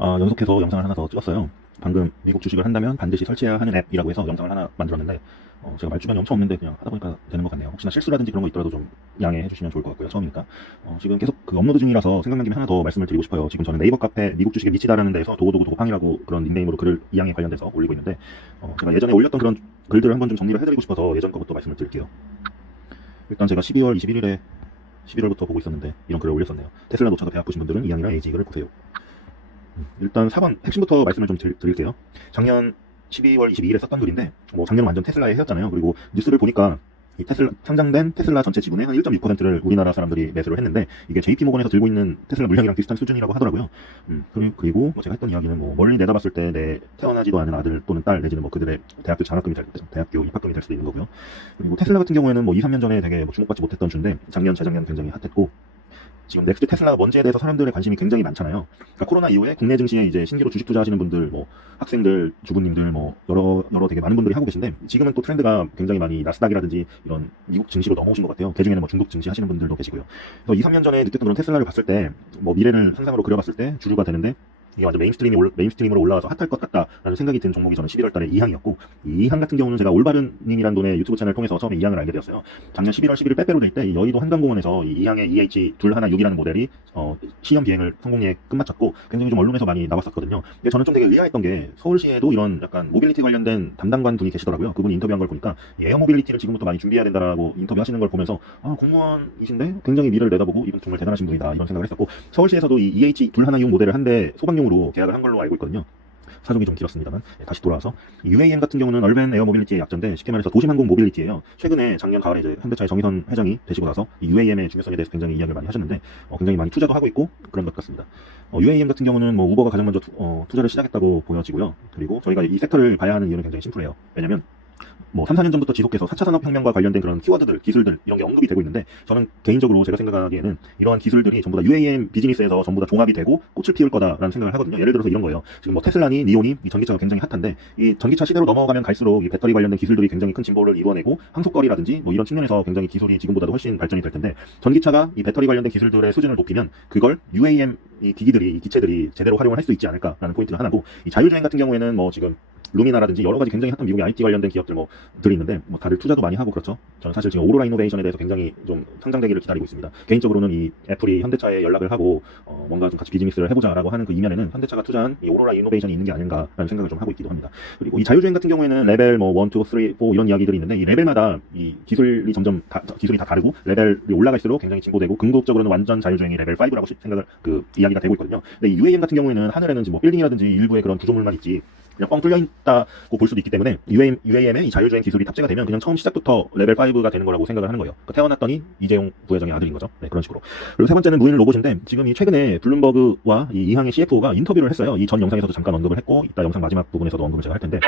연속해서 영상을 하나 더 찍었어요. 방금 미국 주식을 한다면 반드시 설치해야 하는 앱이라고 해서 영상을 하나 만들었는데 제가 말주변이 엄청 없는데 그냥 하다 보니까 되는 것 같네요. 혹시나 실수라든지 그런 거 있더라도 좀 양해해 주시면 좋을 것 같고요. 처음이니까. 지금 계속 그 업로드 중이라서 생각난 김에 하나 더 말씀을 드리고 싶어요. 지금 저는 네이버 카페 미국 주식에 미치다라는 데에서 도구팡이라고 그런 닉네임으로 글을 이 양에 관련돼서 올리고 있는데 제가 예전에 올렸던 그런 글들을 한번 좀 정리를 해드리고 싶어서 예전 거부터 말씀을 드릴게요. 일단 제가 12월 21일에 11월부터 보고 있었는데 이런 글을 올렸었네요. 테슬라 놓쳐서 배 아프신 분들은 이 양이랑 에이지 글을 보세요. 일단 4번 핵심부터 말씀을 좀 드릴게요. 작년 12월 22일에 썼던 글인데 작년 완전 테슬라에 해였잖아요. 그리고 뉴스를 보니까 이 테슬라 상장된 테슬라 전체 지분의 한 1.6%를 우리나라 사람들이 매수를 했는데 이게 JP모건에서 들고 있는 테슬라 물량이랑 비슷한 수준이라고 하더라고요. 그리고 제가 했던 이야기는 멀리 내다봤을 때 내 태어나지도 않은 아들 또는 딸 내지는 그들의 대학교 장학금이 대학교 입학금이 될 수도 있는 거고요. 그리고 테슬라 같은 경우에는 2, 3년 전에 되게 주목받지 못했던 주인데 작년, 재작년 굉장히 핫했고 지금 넥스트 테슬라가 뭔지에 대해서 사람들의 관심이 굉장히 많잖아요. 그러니까 코로나 이후에 국내 증시에 이제 신규로 주식 투자하시는 분들, 학생들, 주부님들, 여러 되게 많은 분들이 하고 계신데, 지금은 또 트렌드가 굉장히 많이 나스닥이라든지 이런 미국 증시로 넘어오신 것 같아요. 그중에는 중국 증시 하시는 분들도 계시고요. 그래서 2, 3년 전에 느꼈던 그런 테슬라를 봤을 때, 미래를 상상으로 그려봤을 때 주류가 되는데, 이게 완전 메인스트림으로 올라와서 핫할 것 같다라는 생각이 든 종목이 저는 11월 달에 이항이었고, 이 이항 같은 경우는 제가 올바른님이라는 분의 유튜브 채널을 통해서 처음에 이항을 알게 되었어요. 작년 11월 11일 빼빼로 될 때 이 여의도 한강공원에서 이 이항의 EH216이라는 모델이 시험 비행을 성공리에 끝마쳤고 굉장히 좀 언론에서 많이 나왔었거든요. 근데 저는 좀 되게 의아했던 게 서울시에도 이런 약간 모빌리티 관련된 담당관 분이 계시더라고요. 그분이 인터뷰한 걸 보니까 에어 모빌리티를 지금부터 많이 준비해야 된다라고 인터뷰하시는 걸 보면서 공무원이신데 굉장히 미래를 내다보고 이분 정말 대단하신 분이다 이런 생각을 했었고, 서울시에서도 이 EH216 모델을 한 대 소방용으로 계약을 한 걸로 알고 있거든요. 사족이 좀 길었습니다만 다시 돌아와서 UAM 같은 경우는 얼벤 에어 모빌리티의 약자인데 쉽게 말해서 도심항공 모빌리티예요. 최근에 작년 가을에 이제 현대차의 정의선 회장이 되시고 나서 이 UAM의 중요성에 대해서 굉장히 이야기를 많이 하셨는데 굉장히 많이 투자도 하고 있고 그런 것 같습니다. UAM 같은 경우는 우버가 가장 먼저 투자를 시작했다고 보여지고요. 그리고 저희가 이 섹터를 봐야 하는 이유는 굉장히 심플해요. 왜냐면 3, 4년 전부터 지속해서 4차 산업혁명과 관련된 그런 키워드들, 기술들 이런 게 언급이 되고 있는데 저는 개인적으로 제가 생각하기에는 이러한 기술들이 전부 다 UAM 비즈니스에서 전부 다 종합이 되고 꽃을 피울 거다라는 생각을 하거든요. 예를 들어서 이런 거예요. 지금 테슬라니 니온이 이 전기차가 굉장히 핫한데 이 전기차 시대로 넘어가면 갈수록 이 배터리 관련된 기술들이 굉장히 큰 진보를 이루어내고 항속거리라든지 이런 측면에서 굉장히 기술이 지금보다도 훨씬 발전이 될 텐데 전기차가 이 배터리 관련된 기술들의 수준을 높이면 그걸 UAM 이 기체들이 제대로 활용을 할 수 있지 않을까라는 포인트가 하나고, 이 자율주행 같은 경우에는 지금 루미나라든지 여러 가지 굉장히 핫한 미국의 IT 관련된 기업들 들이 있는데 다들 투자도 많이 하고 그렇죠. 저는 사실 지금 오로라 이노베이션에 대해서 굉장히 좀 상장되기를 기다리고 있습니다. 개인적으로는 이 애플이 현대차에 연락을 하고 뭔가 좀 같이 비즈니스를 해보자라고 하는 그 이면에는 현대차가 투자한 이 오로라 이노베이션이 있는 게 아닌가라는 생각을 좀 하고 있기도 합니다. 그리고 이 자율주행 같은 경우에는 레벨 1, 2, 3, 4 이런 이야기들이 있는데 이 레벨마다 이 기술이 점점 기술이 다 다르고 레벨이 올라갈수록 굉장히 진보되고 궁극적으로는 완전 자율주행이 레벨 5라고 생각을 이야기가 되고 있거든요. 근데 이 UAM 같은 경우에는 하늘에는 빌딩이라든지 일부의 그런 구조물만 있지 그냥 뻥 뚫려 있다고 볼 수도 있기 때문에 UAM의 이 자율주행 기술이 탑재가 되면 그냥 처음 시작부터 레벨 5가 되는 거라고 생각을 하는 거예요. 태어났더니 이재용 부회장의 아들인 거죠. 네, 그런 식으로. 그리고 세 번째는 무인 로봇인데 지금 이 최근에 블룸버그와 이 이항의 CFO가 인터뷰를 했어요. 이 전 영상에서도 잠깐 언급을 했고 이따 영상 마지막 부분에서도 언급을 제가 할 텐데,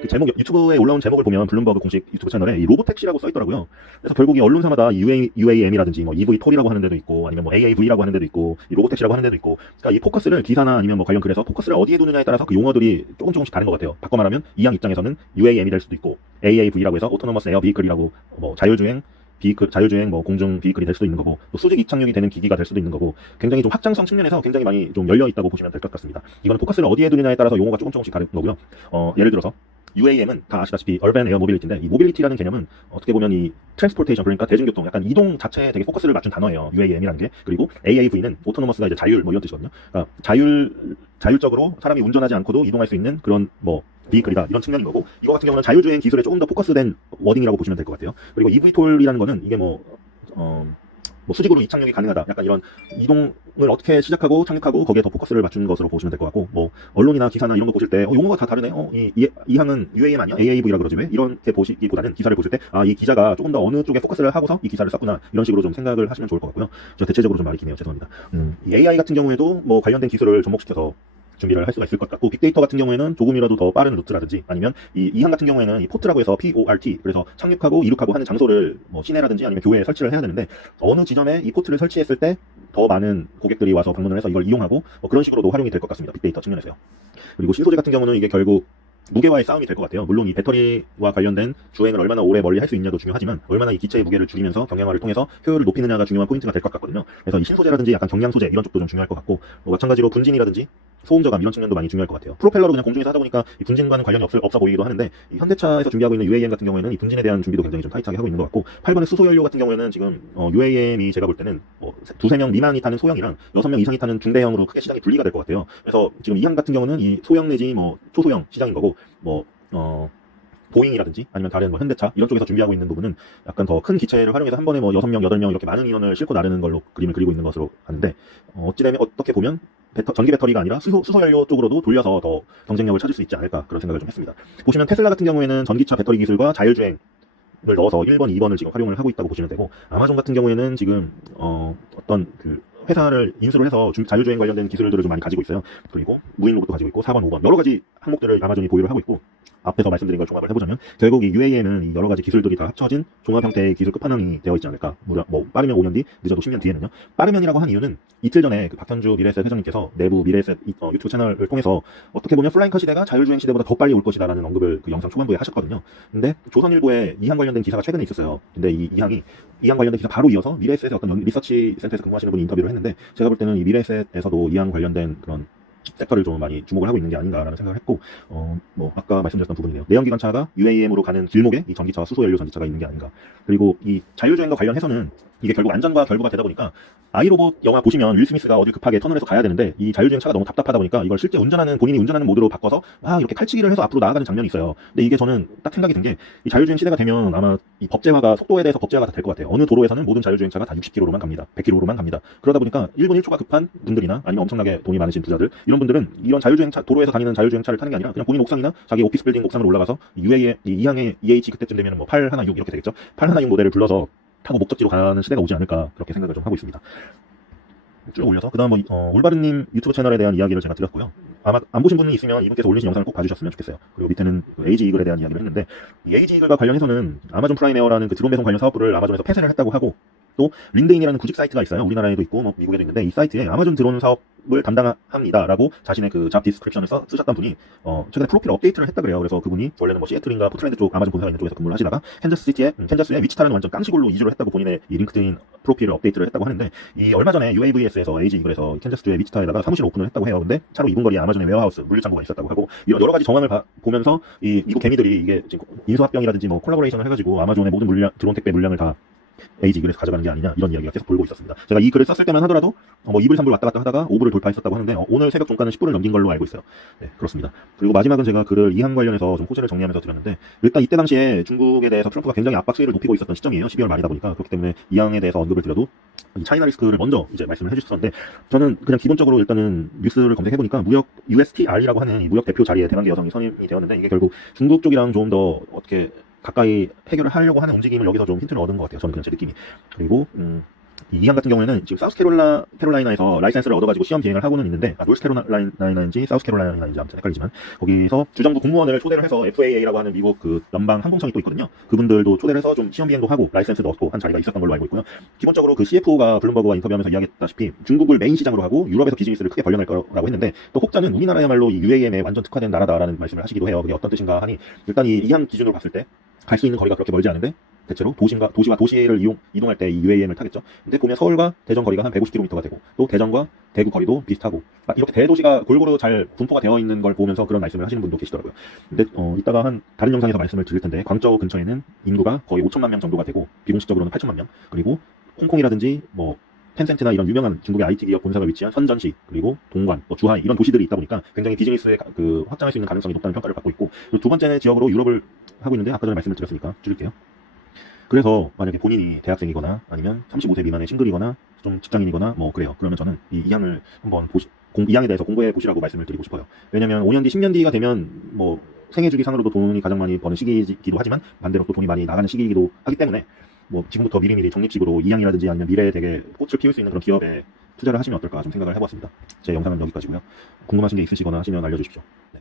그 제목 유튜브에 올라온 제목을 보면 블룸버그 공식 유튜브 채널에 이 로보택시라고 써 있더라고요. 그래서 결국 이 언론사마다 UAM이라든지 EV4라고 하는 데도 있고 아니면 AAV라고 하는 데도 있고 이 로보택시라고 하는 데도 있고, 그러니까 이 포커스를 기사나 아니면 관련 글에서 포커스를 어디에 두느냐에 따라서 그 용어들이 조금씩 다른 것 같아요. 바꿔 말하면 이양 입장에서는 UAM이 될 수도 있고 AAV라고 해서 오토노머스 에어 비클이라고 자율주행 공중 비클이 될 수도 있는 거고 또 수직 이착륙이 되는 기기가 될 수도 있는 거고, 굉장히 좀 확장성 측면에서 굉장히 많이 좀 열려 있다고 보시면 될 것 같습니다. 이거는 포커스를 어디에 두느냐에 따라서 용어가 조금씩 다른 거고요. 예를 들어서 UAM은 다 아시다시피 얼벤 에어 모빌리티인데 이 모빌리티라는 개념은 어떻게 보면 이 트랜스포테이션, 그러니까 대중교통, 약간 이동 자체에 되게 포커스를 맞춘 단어예요. UAM이라는 게. 그리고 AAV는 오토노머스가 이제 자율 이런 뜻이거든요. 그러니까 자율적으로 사람이 운전하지 않고도 이동할 수 있는 그런 비클이다 이런 측면인 거고, 이거 같은 경우는 자율주행 기술에 조금 더 포커스된 워딩이라고 보시면 될 것 같아요. 그리고 EV톨이라는 거는 이게 수직으로 이착륙이 가능하다. 약간 이런 이동을 어떻게 시작하고 착륙하고 거기에 더 포커스를 맞춘 것으로 보시면 될 것 같고, 언론이나 기사나 이런 거 보실 때 용어가 다 다르네. 이 항은 UAM 아니야? AAV라 그러지 왜? 이렇게 보시기보다는 기사를 보실 때 이 기자가 조금 더 어느 쪽에 포커스를 하고서 이 기사를 썼구나 이런 식으로 좀 생각을 하시면 좋을 것 같고요. 저 대체적으로 좀 말이 기네요. 죄송합니다. 이 AI 같은 경우에도 관련된 기술을 접목시켜서 준비를 할 수가 있을 것 같고, 빅데이터 같은 경우에는 조금이라도 더 빠른 루트라든지 아니면 이항 같은 경우에는 이 포트라고 해서 PORT, 그래서 착륙하고 이륙하고 하는 장소를 시내라든지 아니면 교외에 설치를 해야 되는데 어느 지점에 이 포트를 설치했을 때 더 많은 고객들이 와서 방문을 해서 이걸 이용하고 그런 식으로도 활용이 될 것 같습니다. 빅데이터 측면에서요. 그리고 신소재 같은 경우는 이게 결국 무게와의 싸움이 될 것 같아요. 물론 이 배터리와 관련된 주행을 얼마나 오래 멀리 할 수 있냐도 중요하지만 얼마나 이 기체의 무게를 줄이면서 경량화를 통해서 효율을 높이느냐가 중요한 포인트가 될 것 같거든요. 그래서 이 신소재라든지 약간 경량 소재 이런 쪽도 좀 중요할 것 같고, 마찬가지로 분진이라든지 소음저감 이런 측면도 많이 중요할 것 같아요. 프로펠러로 그냥 공중에서 하다 보니까 이 분진과는 관련이 없어 보이기도 하는데, 이 현대차에서 준비하고 있는 UAM 같은 경우에는 이 분진에 대한 준비도 굉장히 좀 타이트하게 하고 있는 것 같고, 8번의 수소연료 같은 경우에는 지금 UAM이 제가 볼 때는 뭐 두세 명 미만이 타는 소형이랑 6명 이상이 타는 중대형으로 크게 시장이 분리가 될 것 같아요. 그래서 지금 이 항 같은 경우는 이 소형 내지 뭐 초소형 시장인 거고, 뭐 보잉이라든지 아니면 다른 뭐 현대차 이런 쪽에서 준비하고 있는 부분은 약간 더 큰 기체를 활용해서 한 번에 뭐 6명, 8명 이렇게 많은 인원을 싣고 나르는 걸로 그림을 그리고 있는 것으로 아는데, 어찌되면 어떻게 보면 전기 배터리가 아니라 수소연료 쪽으로도 돌려서 더 경쟁력을 찾을 수 있지 않을까, 그런 생각을 좀 했습니다. 보시면 테슬라 같은 경우에는 전기차 배터리 기술과 자율주행을 넣어서 1번, 2번을 지금 활용을 하고 있다고 보시면 되고, 아마존 같은 경우에는 지금 어떤 그 회사를 인수를 해서 자율주행 관련된 기술들을 좀 많이 가지고 있어요. 그리고 무인 로봇도 가지고 있고 4번, 5번 여러 가지 항목들을 아마존이 보유를 하고 있고, 앞에서 말씀드린 걸 종합을 해보자면 결국 이 UAM은 이 여러 가지 기술들이 다 합쳐진 종합 형태의 기술 끝판왕이 되어 있지 않을까. 뭐 빠르면 5년 뒤, 늦어도 10년 뒤에는요. 빠르면이라고 한 이유는 이틀 전에 그 박현주 미래에셋 회장님께서 내부 미래에셋 유튜브 채널을 통해서 어떻게 보면 플라잉카 시대가 자율주행 시대보다 더 빨리 올 것이다라는 언급을 그 영상 초반부에 하셨거든요. 근데 조선일보에 이 항 관련된 기사가 최근에 있었어요. 근데 이 항 관련된 기사 바로 이어서 미래에셋의 어떤 리서치 센터에서 근무하시는 분이 인터뷰를 했는데, 제가 볼 때는 이 미래에셋에서도 이 항 관련된 그런 섹터를 좀 많이 주목을 하고 있는 게 아닌가라는 생각을 했고, 뭐 아까 말씀드렸던 부분이네요. 내연기관차가 UAM으로 가는 길목에 이 전기차와 수소연료 전기차가 있는 게 아닌가. 그리고 이 자율주행과 관련해서는 이게 결국 안전과 결부가 되다 보니까, 아이로봇 영화 보시면 윌 스미스가 어디 급하게 터널에서 가야 되는데 이 자율주행 차가 너무 답답하다 보니까 이걸 실제 본인이 운전하는 모드로 바꿔서 이렇게 칼치기를 해서 앞으로 나아가는 장면이 있어요. 근데 이게 저는 딱 생각이 든 게, 이 자율주행 시대가 되면 아마 이 법제화가, 속도에 대해서 법제화가 다 될 것 같아요. 어느 도로에서는 모든 자율주행차가 다 60km로만 갑니다. 100km로만 갑니다. 그러다 보니까 1분 1초가 급한 분들이나 아니면 엄청나게 돈이 많으신 부자들, 이런 분들은 이런 자율주행차, 도로에서 다니는 자율주행차를 타는 게 아니라 그냥 본인 옥상이나 자기 오피스 빌딩 옥상으로 올라가서 이 항의 EH 그때쯤 되면 뭐 816 이렇게 되겠죠. 816 모델을 불러서 타고 목적지로 가는 시대가 오지 않을까, 그렇게 생각을 좀 하고 있습니다. 쭉 올려서 그 다음 올바른님 유튜브 채널에 대한 이야기를 제가 드렸고요. 아마 안 보신 분이 있으면 이분께서 올리신 영상을 꼭 봐주셨으면 좋겠어요. 그리고 밑에는 그 에이지 이글에 대한 이야기를 했는데, 이 에이지 이글과 관련해서는 아마존 프라임에어라는 그 드론 배송 관련 사업부를 아마존에서 폐쇄를 했다고 하고, 또 린데인이라는 구직 사이트가 있어요. 우리나라에도 있고 뭐 미국에도 있는데, 이 사이트에 아마존 드론 사업을 담당합니다라고 자신의 그 잡 디스크립션을 쓰셨던 분이 최근에 프로필 업데이트를 했다 그래요. 그래서 그분이 원래는 뭐 시애틀인가 포틀랜드 쪽 아마존 본사가 있는 쪽에서 근무를 하시다가 캔자스에 위치타라는 완전 깡시골로 이주를 했다고 본인의 이 링크드인 프로필을 업데이트를 했다고 하는데, 이 얼마 전에 UAVS에서 에이지 이글에서 캔자스주의 위치타에다가 사무실 오픈을 했다고 해요. 근데 차로 2분 거리에 아마존의 웨어하우스 물류창고가 있었다고 하고, 이런 여러 가지 정황을 보면서 이 미국 개미들이 이게 지금 인수합병이라든지 뭐 콜라보레이션을 해가지고 아마존의 모든 드론 택배 물량을 다 에이지 이글에서 가져가는 게 아니냐, 이런 이야기가 계속 돌고 있었습니다. 제가 이 글을 썼을 때만 하더라도 뭐 2불, 3불 왔다 갔다 하다가 5불을 돌파했었다고 하는데, 오늘 새벽 종가는 10불을 넘긴 걸로 알고 있어요. 네, 그렇습니다. 그리고 마지막은 제가 글을 이항 관련해서 좀 호재를 정리하면서 드렸는데, 일단 이때 당시에 중국에 대해서 트럼프가 굉장히 압박 수위를 높이고 있었던 시점이에요. 12월 말이다 보니까. 그렇기 때문에 이항에 대해서 언급을 드려도 이 차이나 리스크를 먼저 이제 말씀을 해주셨었는데, 저는 그냥 기본적으로 일단은 뉴스를 검색해보니까 무역 USTR이라고 하는 이 무역 대표 자리에 대만계 여성이 선임이 되었는데, 이게 결국 중국 쪽이랑 좀 더 어떻게 가까이 해결을 하려고 하는 움직임을 여기서 좀 힌트를 얻은 것 같아요. 저는 그냥 제 느낌이. 그리고 이 항 같은 경우에는 지금 사우스캐롤라이나에서 라이센스를 얻어가지고 시험 비행을 하고는 있는데, 노스캐롤라이나인지 사우스캐롤라이나인지 아무튼 헷갈리지만, 거기서 주정부 공무원을 초대를 해서 FAA라고 하는 미국 그 연방 항공청이 또 있거든요. 그분들도 초대를 해서 좀 시험 비행도 하고 라이센스도 얻고 한 자리가 있었던 걸로 알고 있고요. 기본적으로 그 CFO가 블룸버그와 인터뷰하면서 이야기했다시피 중국을 메인 시장으로 하고 유럽에서 비즈니스를 크게 벌려낼 거라고 했는데, 또 혹자는 우리나라야말로 이 UAM에 완전 특화된 나라다라는 말씀을 하시기도 해요. 그게 어떤 뜻인가 하니, 일단 이 항 기준으로 봤을 때 갈 수 있는 거리가 그렇게 멀지 않은데, 대체로 도시와 도시를 이동할 때 이 UAM을 타겠죠. 근데 보면 서울과 대전 거리가 한 150km가 되고, 또 대전과 대구 거리도 비슷하고, 이렇게 대도시가 골고루 잘 분포가 되어 있는 걸 보면서 그런 말씀을 하시는 분도 계시더라고요. 근데 이따가 한 다른 영상에서 말씀을 드릴 텐데, 광저우 근처에는 인구가 거의 5천만 명 정도가 되고, 비공식적으로는 8천만 명, 그리고 홍콩이라든지 뭐 텐센트나 이런 유명한 중국의 IT 기업 본사가 위치한 선전시, 그리고 동관, 주하이 이런 도시들이 있다 보니까 굉장히 비즈니스에 확장할 수 있는 가능성이 높다는 평가를 받고 있고, 두 번째 지역으로 유럽을 하고 있는데, 아까 전에 말씀을 드렸으니까 줄일게요. 그래서 만약에 본인이 대학생이거나 아니면 35세 미만의 싱글이거나 좀 직장인이거나 뭐 그래요. 그러면 저는 이 항을 한번 이 항에 대해서 공부해 보시라고 말씀을 드리고 싶어요. 왜냐면 5년 뒤, 10년 뒤가 되면 뭐 생애주기상으로도 돈이 가장 많이 버는 시기이기도 하지만, 반대로 또 돈이 많이 나가는 시기이기도 하기 때문에, 뭐 지금부터 미리미리 적립식으로 이 항이라든지 아니면 미래에 되게 꽃을 피울 수 있는 그런 기업에 투자를 하시면 어떨까 좀 생각을 해봤습니다. 제 영상은 여기까지고요. 궁금하신 게 있으시거나 하시면 알려주십시오. 네.